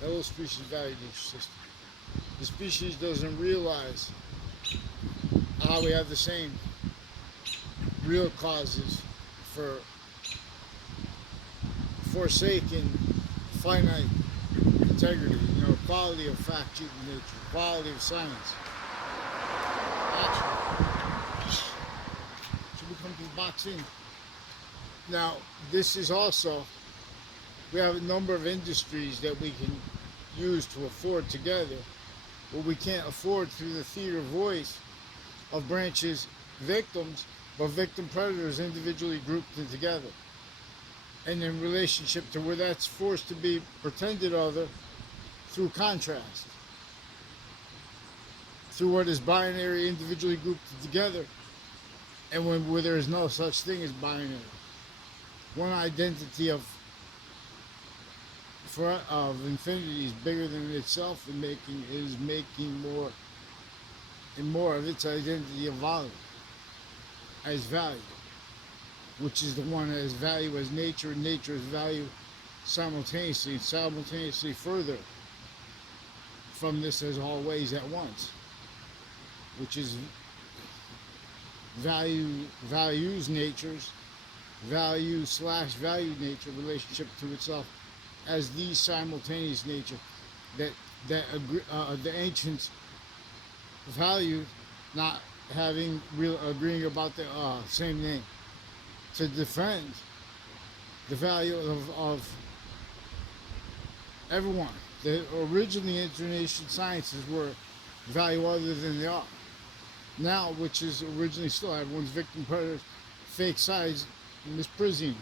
That whole species value nature system. The species doesn't realize how we have the same real causes for forsaking finite integrity, quality of fact in nature, quality of science. Actually, should we come to the boxing? Now, this is also, we have a number of industries that we can use to afford together, what we can't afford through the theater voice of branches victims, but victim predators individually grouped in together. And in relationship to where that's forced to be pretended other through contrast, through what is binary individually grouped together, and where there is no such thing as binary. One identity of infinity is bigger than itself and making more and more of its identity of volume as value, which is the one as value as nature, and nature as value simultaneously, and simultaneously further from this as always at once, which is values nature's value slash value nature relationship to itself as the simultaneous nature that the ancients valued, not having real agreeing about the same name, to defend the value of everyone. The originally international sciences were value other than they are now, which is originally still everyone's victim predators, fake sides, misprising,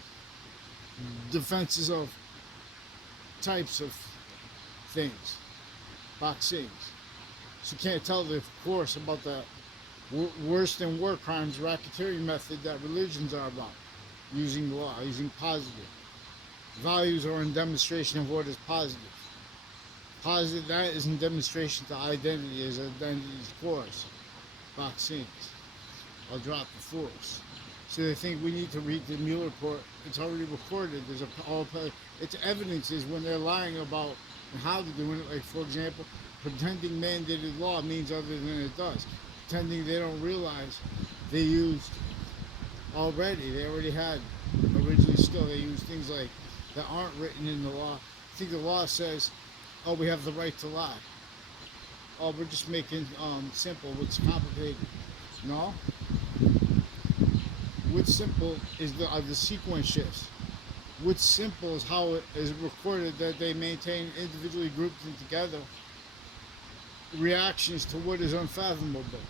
defenses of types of things, boxings. So you can't tell the course about the worse than war crimes racketeering method that religions are about, using law, using positive. Values are in demonstration of what is positive. Positive, that is in demonstration to identity as identity's course. Vaccines. I'll drop the force. So they think we need to read the Mueller report. It's already recorded. There's it's evidences when they're lying about how they're doing it. Like, for example, pretending mandated law means other than it does. Pretending they don't realize they used already. They already had originally. Still, they use things like that aren't written in the law. I think the law says, "Oh, we have the right to lie." Oh, we're just making simple what's complicated. No. What's simple is the sequence shifts. What's simple is how it is recorded that they maintain individually grouped and together reactions to what is unfathomable,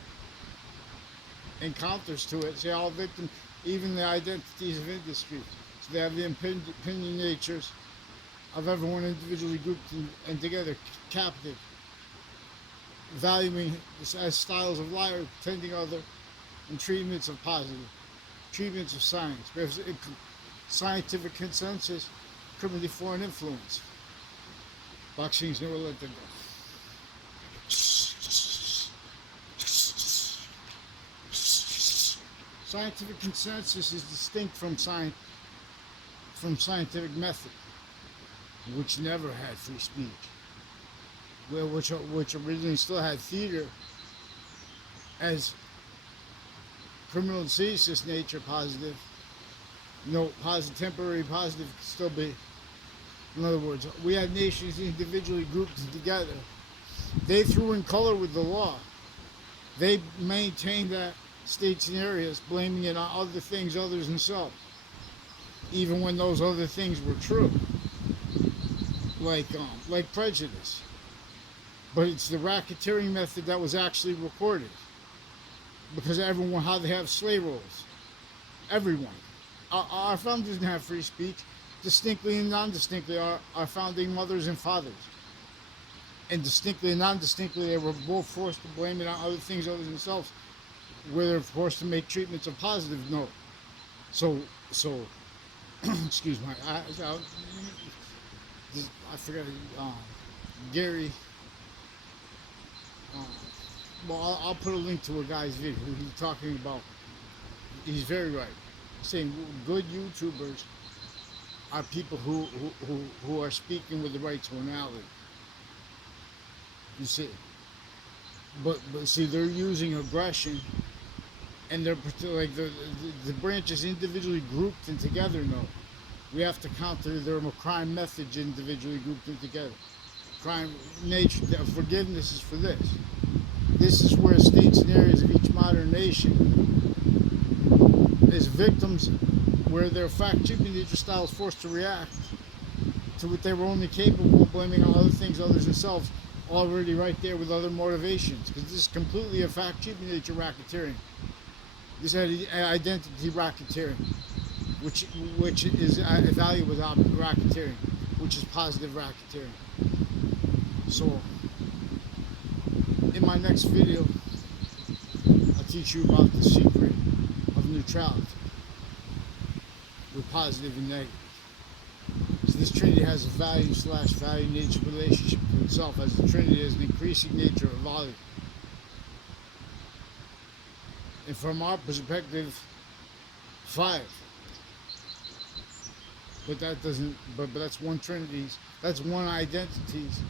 encounters to it. Say all victims, even the identities of industry. So they have the opinion natures of everyone individually grouped and together, captive, valuing as styles of liar, pretending other, and treatments of positive, treatments of science. We have scientific consensus, criminally foreign influence. Vaccines never let them go. Scientific consensus is distinct from scientific method, which never had free speech, which originally still had theater as criminal diseases nature positive. Temporary positive can still be. In other words, we had nations individually grouped together. They threw in color with the law. They maintained that states and areas, blaming it on other things other than self, even when those other things were true, like prejudice. But it's the racketeering method that was actually recorded, because everyone, how they have slave rolls, everyone. Our founders didn't have free speech. Distinctly and non-distinctly, our founding mothers and fathers. And distinctly and non-distinctly, they were both forced to blame it on other things other than themselves, where they're forced to make treatments of positive note. So, excuse me, I forgot, Gary, well, I'll put a link to a guy's video. He's talking about, he's very right, saying good YouTubers are people who are speaking with the right tonality. You see, but see, they're using aggression, and they're like the branches individually grouped and together. No, we have to counter their crime methods individually grouped and together. Crime nature, forgiveness is for this. This is where states and areas of each modern nation, as victims, where their fact-checking nature style is forced to react to what they were only capable of, blaming on other things, others themselves, already right there with other motivations. Because this is completely a fact-checking nature racketeering. This is identity racketeering, which is evaluable racketeering, which is positive racketeering. So, in my next video, I'll teach you about the secret of neutrality with positive and negative. So this trinity has a value/value nature relationship to itself, as the trinity has an increasing nature of value. And from our perspective, 5. But that doesn't. But that's one trinity's. That's one identity's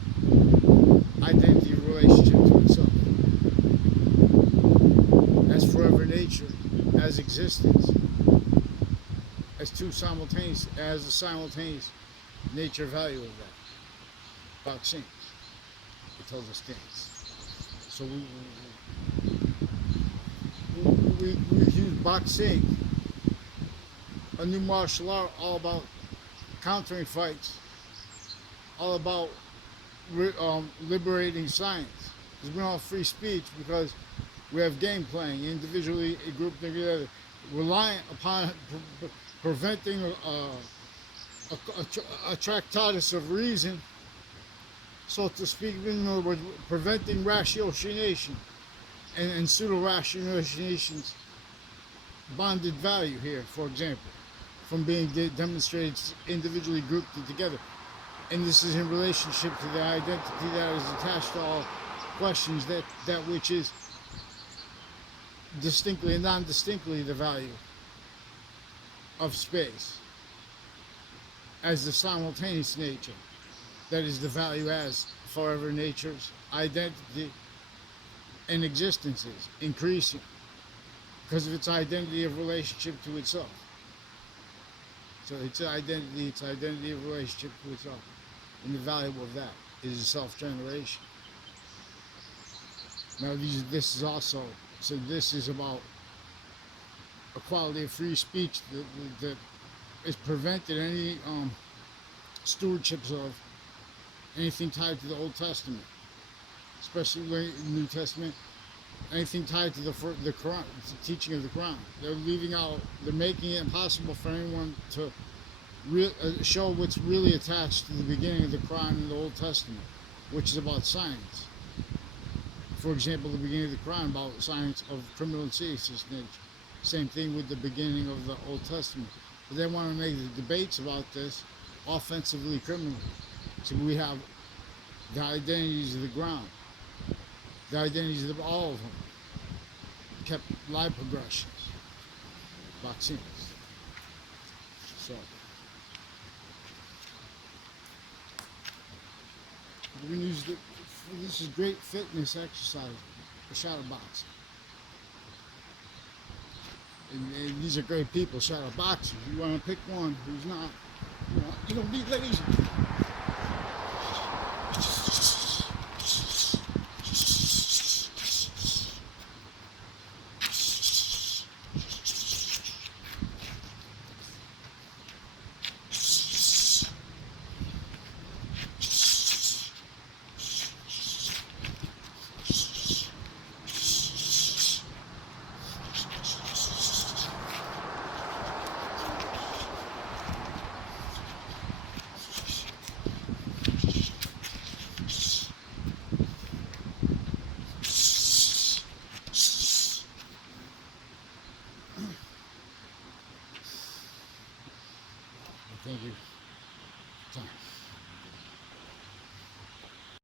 identity relationship to itself. As forever nature, as existence, as two simultaneous, as the simultaneous nature value of that. Boxing. It tells us things. So we use boxing, a new martial art, all about countering fights, all about liberating science. Because we don't have free speech, because we have game playing, individually, grouped together, reliant upon preventing a tractatus of reason, so to speak, in other words, preventing ratiocination and pseudo-ratiocination's bonded value here, for example, from being demonstrated individually grouped together. And this is in relationship to the identity that is attached to all questions, that which is distinctly and non-distinctly the value of space as the simultaneous nature, that is the value as forever nature's identity and existences increasing because of its identity of relationship to itself. So its identity of relationship to itself, and the value of that is self-generation. Now this is also, so this is about equality of free speech that is prevented any stewardships of anything tied to the Old Testament, especially the New Testament, anything tied to the Quran, the teaching of the Quran. They're making it impossible for anyone to show what's really attached to the beginning of the Quran and the Old Testament, which is about science. For example, the beginning of the Quran about science of criminal and seditious nature. Same thing with the beginning of the Old Testament. But they want to make the debates about this offensively criminal. So we have the identities of the ground, the identities of all of them, kept live progressions, vaccines. So we're going to use this is great fitness exercise for shadow boxing. And these are great people, shadow boxers. You want to pick one who's not, you don't be lazy.